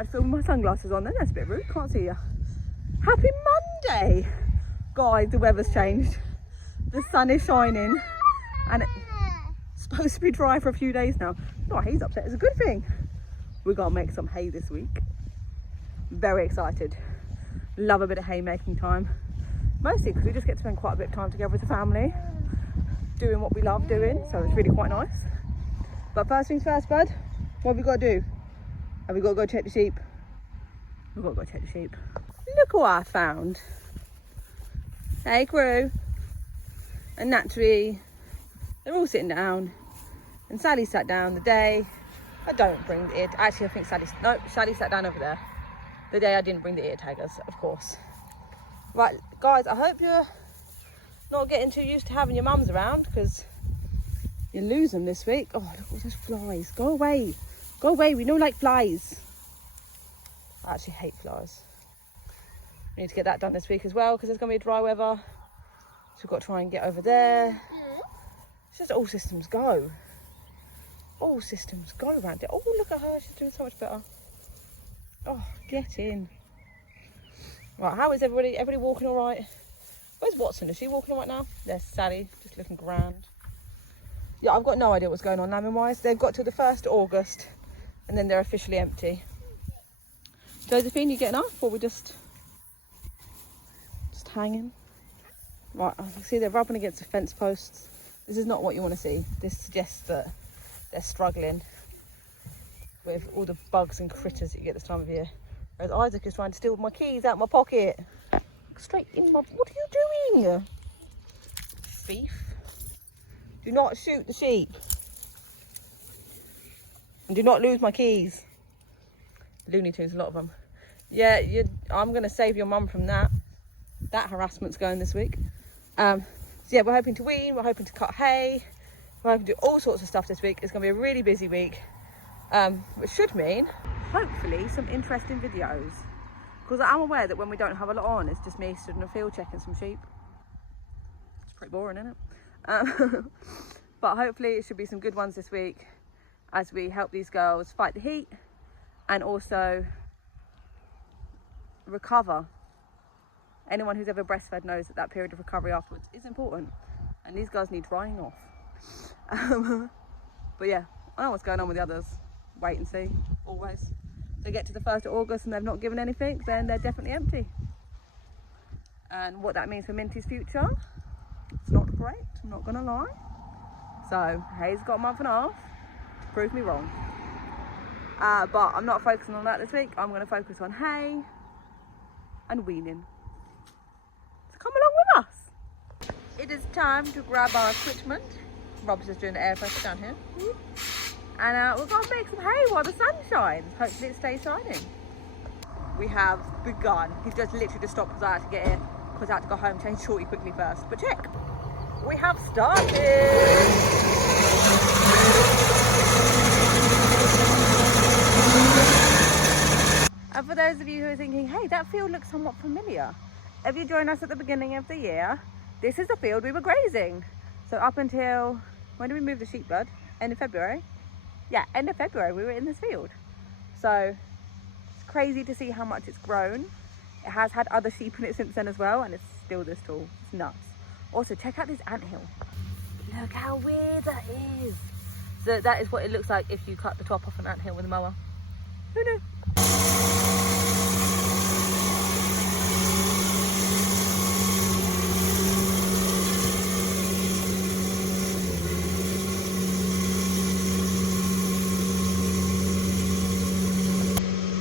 tried to film with my sunglasses on then. That's a bit rude, can't see you. Happy Monday! Guys, the weather's changed. The sun is shining and it's supposed to be dry for a few days now. No, Hay's upset, it's a good thing. We're gonna make some hay this week. Very excited. Love a bit of haymaking time. Mostly because we just get to spend quite a bit of time together with the family, doing what we love doing, so it's really quite nice. But first things first, bud, what have we got to do? Have we got to go check the sheep? We've got to go check the sheep. Look what I found. Hey crew. And naturally, they're all sitting down. And Sally sat down the day I don't bring the ear. Actually, I think Sally sat down over there. The day I didn't bring the ear taggers, of course. Right, guys, I hope you're not getting too used to having your mums around, because you lose them this week. Oh, look at all those flies. Go away. Go away. We don't like flies. I actually hate flies. We need to get that done this week as well, because there's going to be dry weather. So we've got to try and get over there. It's just all systems go. All systems go around it. Oh, look at her. She's doing so much better. Oh, get in. Right, how is everybody? Everybody walking all right? Where's Watson? Is she walking all right now? There's Sally, just looking grand. Yeah, I've got no idea what's going on lambing-wise. They've got till the 1st of August, and then they're officially empty. Josephine, you getting up, or we just hanging? Right, I can see they're rubbing against the fence posts. This is not what you want to see. This suggests that they're struggling with all the bugs and critters that you get this time of year. Whereas Isaac is trying to steal my keys out of my pocket. Straight in my... What are you doing? Thief. Do not shoot the sheep. And do not lose my keys. Looney Tunes, a lot of them. Yeah, I'm going to save your mum from that. That harassment's going this week. So yeah, we're hoping to wean, we're hoping to cut hay. We're hoping to do all sorts of stuff this week. It's going to be a really busy week. Which should mean, hopefully, some interesting videos. Because I'm aware that when we don't have a lot on, it's just me stood in a field checking some sheep. It's pretty boring, isn't it? But hopefully it should be some good ones this week as we help these girls fight the heat and also recover. Anyone who's ever breastfed knows that that period of recovery afterwards is important, and these girls need drying off. But yeah, I don't know what's going on with the others. Wait and see, always. If they get to the 1st of August and they've not given anything, then they're definitely empty. And what that means for Minty's future, it's not great, I'm not gonna lie. So Hayes got a month and a half to prove me wrong. But I'm not focusing on that this week. I'm gonna focus on hay and weaning. So come along with us. It is time to grab our equipment. Rob's just doing the air pressure down here. And we're going to make some hay while the sun shines. Hopefully it stays shining. We have begun. He's just literally just stopped because I had to get in. Because I had to go home, change shorty quickly first. But check. We have started. And for those of you who are thinking, hey, that field looks somewhat familiar. If you joined us at the beginning of the year, this is the field we were grazing. So up until, when did we move the sheep, bud? End of February? Yeah, end of February we were in this field. So it's crazy to see how much it's grown. It has had other sheep in it since then as well, and it's still this tall. It's nuts. Also, check out this anthill. Look how weird that is. So that is what it looks like if you cut the top off an anthill with a mower. Who knew?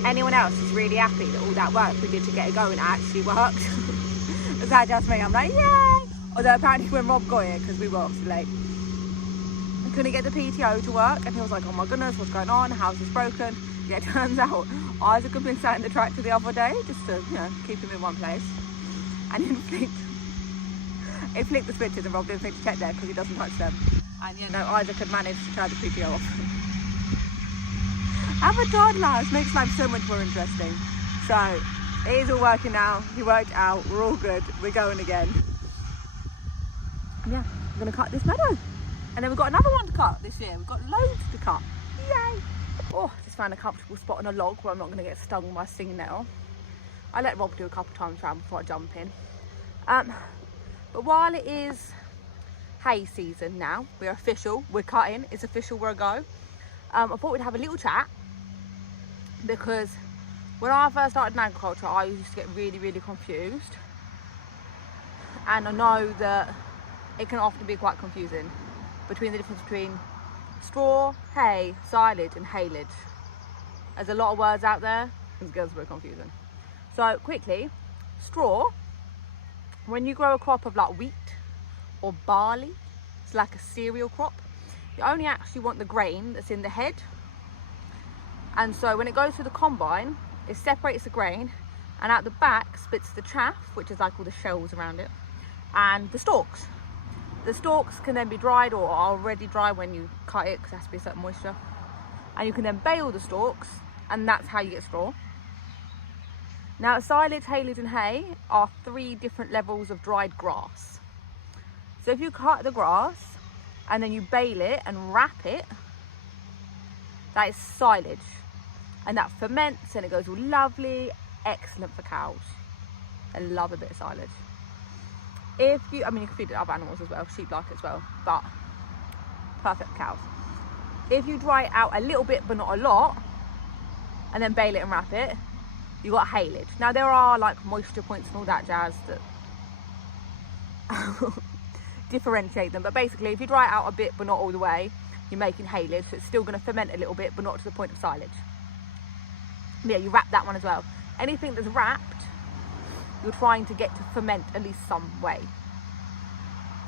Anyone else is really happy that all that work we did to get it going actually worked? Is that just me? I'm like, yay! Although apparently when Rob got here, because we were obviously late, I couldn't get the PTO to work, and he was like, oh my goodness, what's going on? The house is broken. Yeah, it turns out Isaac had been sat in the tractor the other day just to, you know, keep him in one place. And it flicked the switches, and Rob didn't think to check there because he doesn't touch them. And you know, Isaac had managed to turn the PTO off. Have a toddler makes life so much more interesting. So it is all working now. He worked out. We're all good. We're going again. And yeah, we're gonna cut this meadow, and then we've got another one to cut this year. We've got loads to cut. Yay! Oh, this found a comfortable spot on a log where I'm not going to get stung by a stinging nettle. I let Rob do a couple of times around before I jump in. But while it is hay season now, we're official, we're cutting, it's official, we're a go. I thought we'd have a little chat, because when I first started in agriculture, I used to get really confused. And I know that it can often be quite confusing between the difference between straw, hay, silage and haylage. There's a lot of words out there, it gets very confusing. So quickly, straw, when you grow a crop of like wheat or barley, it's like a cereal crop, you only actually want the grain that's in the head. And so when it goes through the combine, it separates the grain, and out the back splits the chaff, which is like all the shells around it, and the stalks. The stalks can then be dried, or are already dry when you cut it, because there has to be a certain moisture. And you can then bale the stalks, and that's how you get straw. Now, silage, haylage and hay are 3 different levels of dried grass. So if you cut the grass and then you bale it and wrap it, that is silage. And that ferments and it goes all lovely, excellent for cows. I love a bit of silage. If you, I mean, you can feed it other animals as well, sheep like it as well, but perfect for cows. If you dry it out a little bit but not a lot, and then bale it and wrap it, you got haylage. Now there are like moisture points and all that jazz that differentiate them, but basically if you dry it out a bit but not all the way, you're making haylage, so it's still going to ferment a little bit but not to the point of silage. Yeah, you wrap that one as well. Anything that's wrapped, you're trying to get to ferment at least some way.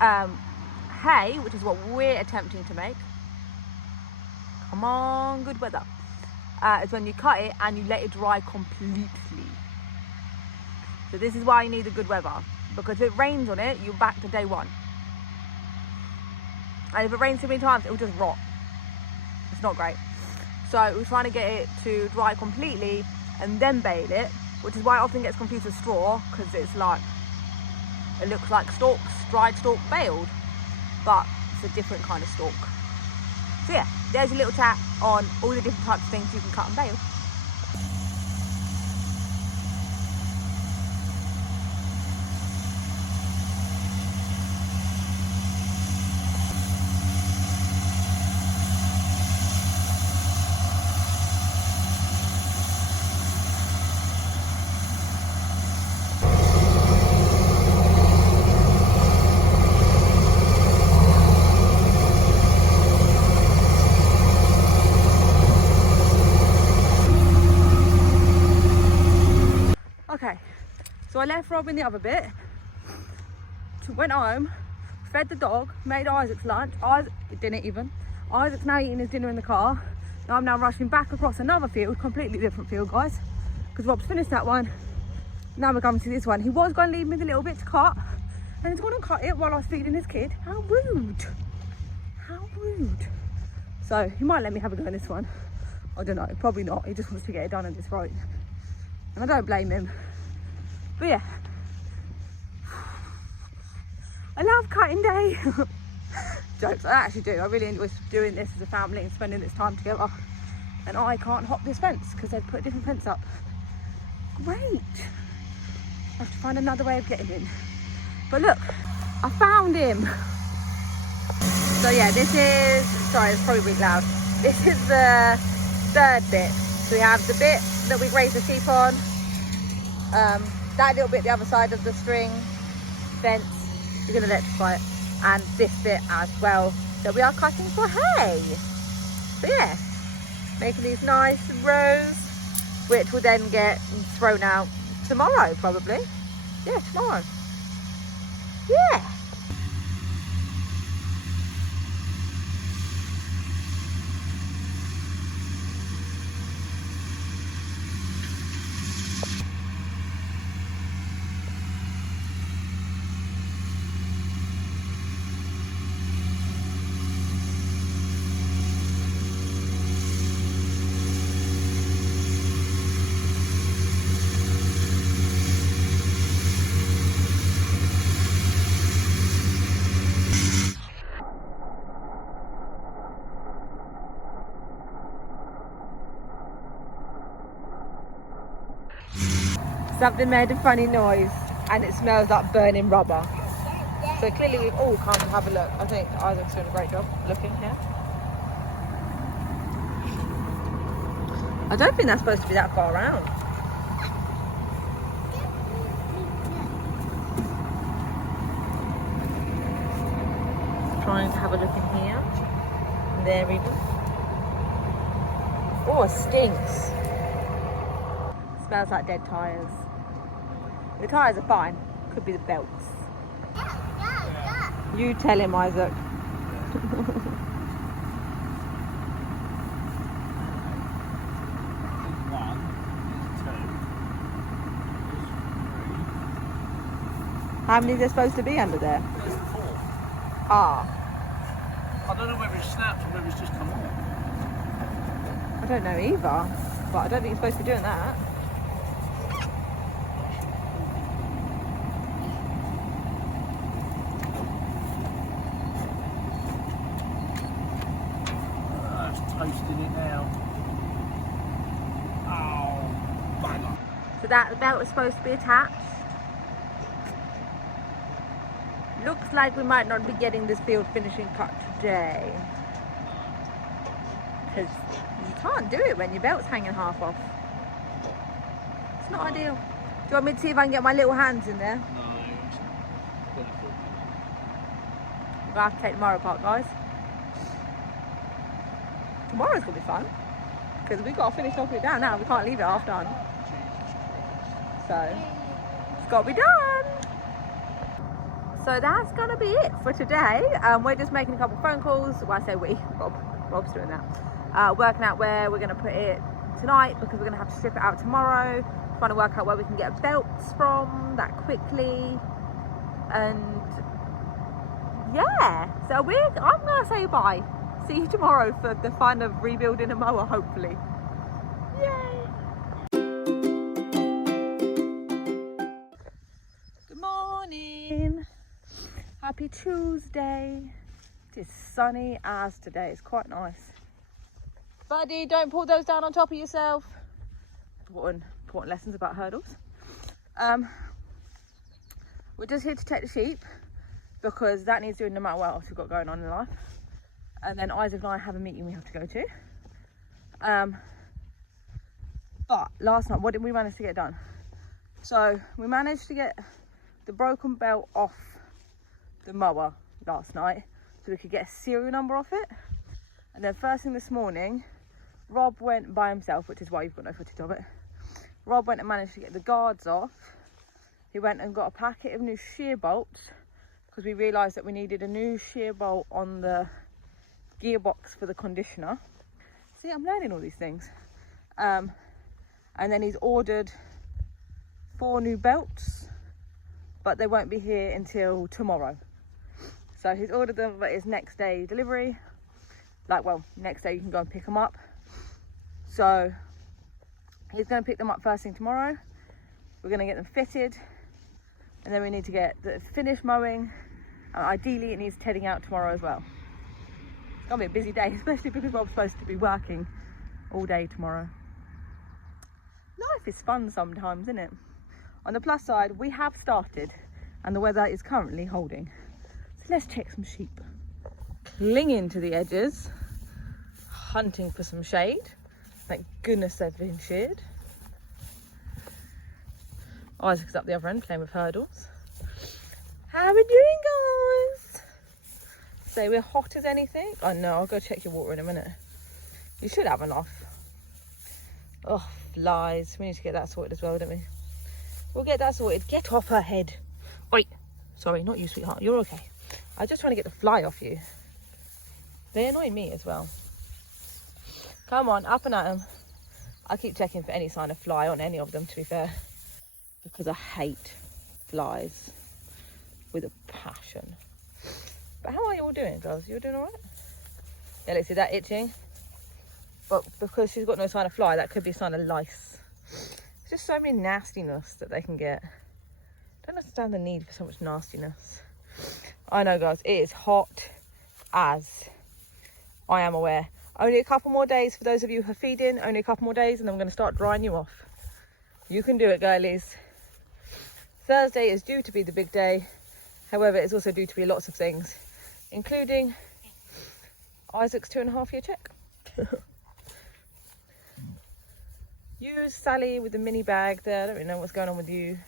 Hay, which is what we're attempting to make, come on, good weather, is when you cut it and you let it dry completely. So this is why you need the good weather, because if it rains on it, you're back to day one. And if it rains too many times, it will just rot. It's not great. So we're trying to get it to dry completely and then bale it, which is why it often gets confused with straw, because it's like, it looks like stalks, dried stalk baled, but it's a different kind of stalk. So yeah, there's a little chat on all the different types of things you can cut and bale. Okay, so I left Rob in the other bit, went home, fed the dog, made Isaac's lunch. It didn't even. Isaac's now eating his dinner in the car. Now I'm now rushing back across another field, completely different field, guys, because Rob's finished that one. Now we're coming to this one. He was going to leave me the little bit to cut, and he's going to cut it while I was feeding his kid. How rude. How rude. So he might let me have a go in this one. I don't know, probably not. He just wants to get it done and it's right. And I don't blame him. But yeah, I love cutting day. Jokes, I actually do. I really enjoy doing this as a family and spending this time together. And I can't hop this fence because they've put a different fence up. Great. I have to find another way of getting in. But look, I found him. So yeah, this is, sorry, it's probably really loud. This is the 3rd bit. So we have the bit that we graze the sheep on, that little bit the other side of the string fence, we're going to electrify it, and this bit as well that we are cutting for hay. So yeah, making these nice rows, which will then get thrown out tomorrow probably. Yeah, tomorrow. Yeah. Something made a funny noise and it smells like burning rubber. So clearly we've all come to have a look. I think Isaac's doing a great job looking here. I don't think that's supposed to be that far around. Trying to have a look in here. There we go. Oh, it stinks. Smells like dead tyres. The tyres are fine. Could be the belts. You tell him, Isaac. How many is there supposed to be under there? There's 4. Ah. I don't know whether it's snapped or whether it's just come off. I don't know either, but I don't think you're supposed to be doing that. It's toasting it now. Oh, bugger. So that belt is supposed to be attached. Looks like we might not be getting this field finishing cut today. Because you can't do it when your belt's hanging half off. It's not ideal. Do you want me to see if I can get my little hands in there? No, it's difficult. We're going to have to take tomorrow apart, guys. Tomorrow's going to be fun. Because we've got to finish knocking it down now. We can't leave it half done. So, it's got to be done. So that's going to be it for today. We're just making a couple of phone calls. Well, I say we. Rob's doing that. Working out where we're going to put it tonight because we're going to have to strip it out tomorrow. Trying to work out where we can get belts from that quickly. And yeah, so I'm going to say bye. See you tomorrow for the fun of rebuilding a mower, hopefully. Yay! Good morning. Happy Tuesday. It is sunny as today. It's quite nice. Buddy, don't pull those down on top of yourself. Important lessons about hurdles. We're just here to check the sheep because that needs doing no matter what else we've got going on in life. And then Isaac and I have a meeting we have to go to. But last night, what did we manage to get done? So we managed to get the broken belt off the mower last night so we could get a serial number off it. And then first thing this morning, Rob went by himself, which is why you've got no footage of it. Rob went and managed to get the guards off. He went and got a packet of new shear bolts because we realised that we needed a new shear bolt on the gearbox for the conditioner. See, I'm learning all these things. And then he's ordered 4 new belts, but they won't be here until tomorrow. So he's ordered them, but it's next day delivery. Like, well, next day you can go and pick them up. So he's going to pick them up first thing tomorrow. We're going to get them fitted, and then we need to get the finished mowing, and ideally it needs tedding out tomorrow as well. It's going to be a busy day, especially because Rob's supposed to be working all day tomorrow. Life is fun sometimes, isn't it? On the plus side, we have started and the weather is currently holding. So let's check some sheep. Clinging to the edges, hunting for some shade. Thank goodness they've been sheared. Isaac's up the other end playing with hurdles. How are we doing, guys? Say we're hot as anything? Oh no, I'll go check your water in a minute. You should have enough. Oh, flies. We need to get that sorted as well, don't we? We'll get that sorted. Get off her head. Wait. Sorry, not you, sweetheart. You're okay. I'm just trying to get the fly off you. They annoy me as well. Come on, up and at them. I keep checking for any sign of fly on any of them, to be fair. Because I hate flies with a passion. But how are you all doing, girls? You all doing all right? Yeah, let's see that itching. But because she's got no sign of fly, that could be a sign of lice. It's just so many nastiness that they can get. I don't understand the need for so much nastiness. I know, guys, it is hot as I am aware. Only a couple more days for those of you who are feeding. Only a couple more days and I'm going to start drying you off. You can do it, girlies. Thursday is due to be the big day. However, it's also due to be lots of things, including Isaac's 2.5 year check. Use Sally with the mini bag there. I don't really know what's going on with you,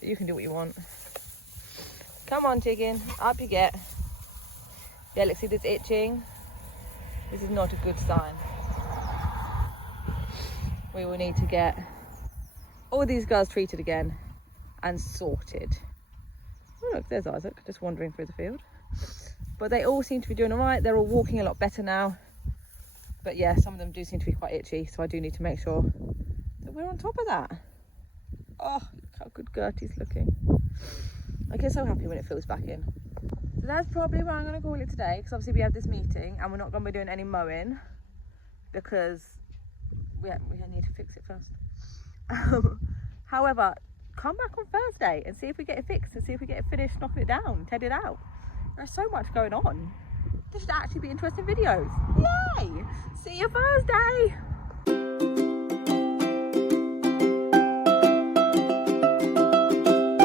but you can do what you want. Come on, chicken, up you get. Yeah, let's see this itching. This is not a good sign. We will need to get all these girls treated again and sorted. Oh look, there's Isaac, just wandering through the field. But they all seem to be doing all right. They're all walking a lot better now. But yeah, some of them do seem to be quite itchy, so I do need to make sure that we're on top of that. Oh, look how good Gertie's looking. I get so happy when it fills back in. So that's probably what I'm going to call it today, because obviously we have this meeting and we're not going to be doing any mowing because we need to fix it first. However, come back on Thursday and see if we get it fixed and see if we get it finished, knocking it down, teared it out. There's so much going on. This should actually be interesting videos. Yay! See you Thursday!